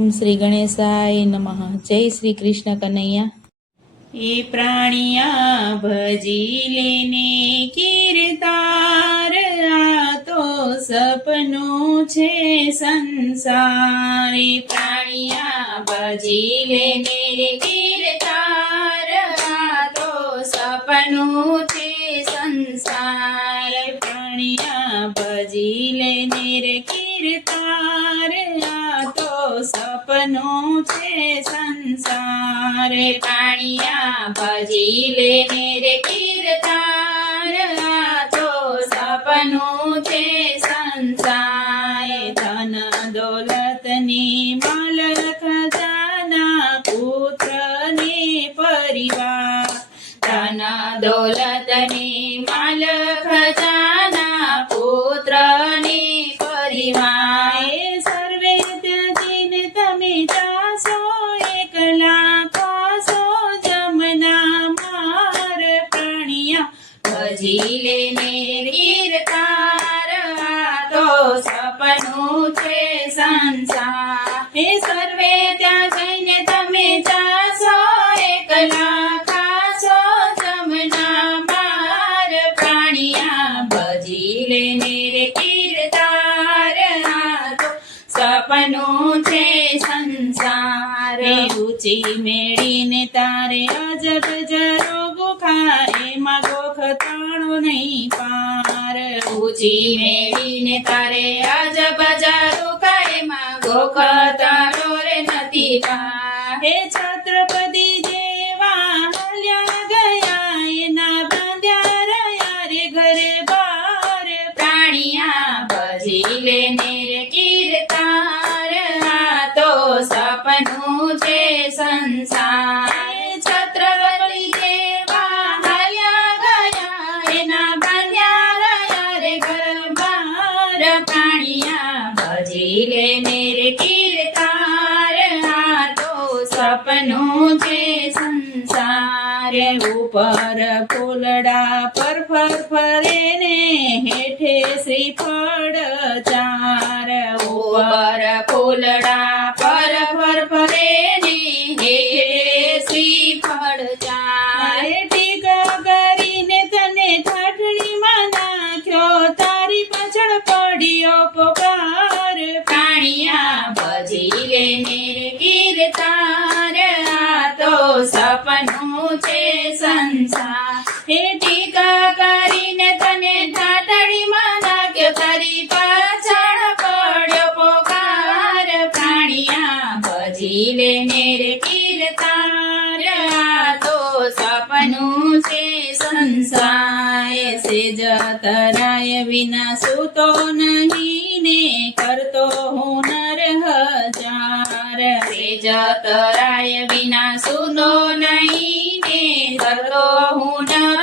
ઓમ શ્રી ગણેશાય નમઃ. જય શ્રી કૃષ્ણ કનૈયા. એ પ્રાણિયા ભજી લેને કીર્તાર, આ તો સપનું છે સંસાર. એ પ્રાણિયા ભજી લેને કીર્તાર, આ તો સપનું છે સંસાર. પ્રાણિયા ભજી લેને રે કીર્તાર, આ તો સપનું છે સંસાર. પ્રાણિયા ભજી લેને રે કીર્તાર, આ તો સપનું છે સંસાર. ધન દોલતની માલ ખજાના, પુત્ર ને પરિવાર. ધન દોલતની માલ ખજાના, પુત્ર ને પરિવાર. સર્વે ત્યજીને તમે જાશો, એકલા ખાશો જમના માર. પ્રાણિયા ભજી લેને કીર્તાર, આ તો સપનું છે સંસાર. હે સર્વે ત્યાં જઈને તમે જાશો, એકલા ખાશો જમના માર. પ્રાણિયા ભજી લેને રે કીર્તાર, આ તો સપનું છે સંસાર. ઊંચી મેળીને તારે અજબ જરો ગુખા, એમાં ગોખ તાણો નહીં પાર. ઊંચી મેળીને તારે અજબ જરો ગુખા, એમાં ગોખ તાણો રે નથી પાર. હે છત્રપતિ જેવા હાલ્યા ગયા, એના બાંધ્યા રહ્યા રે ઘરે બાર. પ્રાણિયા ભજી લેને રે કીર્તાર, આ તો સપનું છે સંસાર. છત્રપતિ જેવા હાલ્યા ગયા, એના બાંધ્યા રહ્યા રે ઘર બાર. પ્રાણિયા ભજી લેને રે કીર્તાર, આ તો સપનું છે સંસાર. ઉપર ફૂલડા પર ફરે ને, હેઠે શ્રીફળ ચાર. ઉપર ફૂલડા પર ફરે ને, હેઠે શ્રીફળ ચાર. ટીકા કરીને તને ઠાઠડીમાં નાખ્યો, તારી પાછળ પડ્યો પોકાર. પ્રાણિયા ભજી લેને રે કીર્તાર, આ તો સપનું છે સંસાર. હે ટીકા કરીને તને ઠાઠડીમાં નાખ્યો, તારી પાછળ પડ્યો પોકાર. પ્રાણિયા ભજી લેને રે કીર્તાર, આ તો સપનું છે સંસાર. સેજ તરાય વિના સૂતો નહીં ને, કરતો હું નર હજાર. સેજ તરાય વિના સૂતો નહીં ને, કરતો હું નર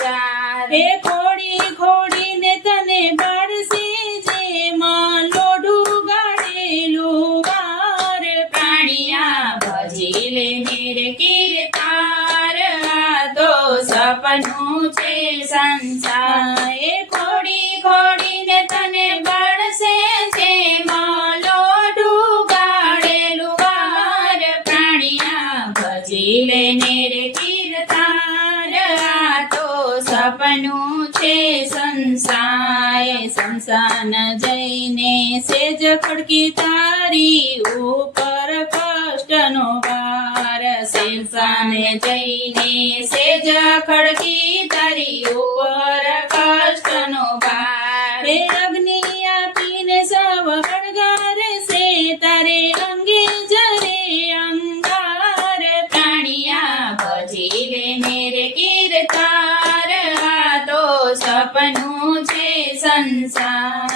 હજાર. હે ખોડી ખોડીને તને બાળશે, જેમાં લોઢું ગાડેલું વાર. પ્રાણિયા ભજી લેને રે કીર્તાર, આ તો સપનું છે સંસાર. એ ખોડી ખોડીને તને બાળશે, જેમાં લોઢું ગાડેલું વાર. પ્રાણિયા ભજી લેને રે કીર્તાર, આ તો સપનું છે સંસાર. સંસાન જઈને સેજ ખડકી તારી, ઉપર કષ્ટનો વાર. સંસાને જઈને સેજ ખડકી તારી, ઉપર કષ્ટનો વાર. હે અગ્નિ આપીને સવ હળગારે છે, તારે અંગે જરે અંગાર. પ્રાણિયા ભજી લેને રે કીર્તાર, આ તો સપનું છે સંસાર.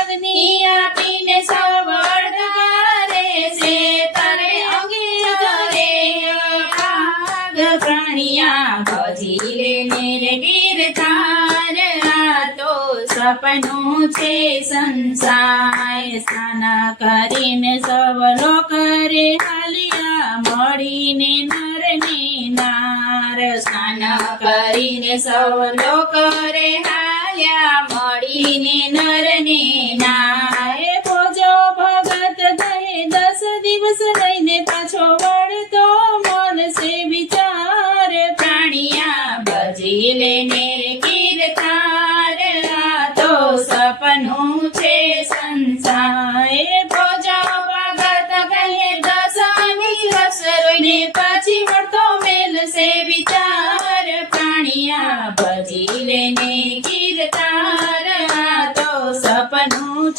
અગ્નિ આપીને સવ હળગારે છે, તારે અંગે જરે ભાગ. પ્રાણિયા ભજી લેને રે કીર્તાર, આ તો સપનું છે સંસાર. સ્નાન કરીને સવ લોક રે હાલ્યા, મળીને નર ને નાર. સ્નાન કરીને સવ લોક રે હાલ્યા, મળીને નર ને નાર. ભોજો ભગત ગયે 10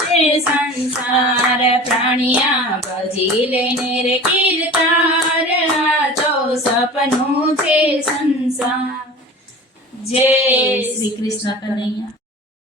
છે સંસાર પ્રાણિયા ભજી લેને રે કીર્તાર આ તો સપનું છે સંસાર જય શ્રી કૃષ્ણ કનૈયા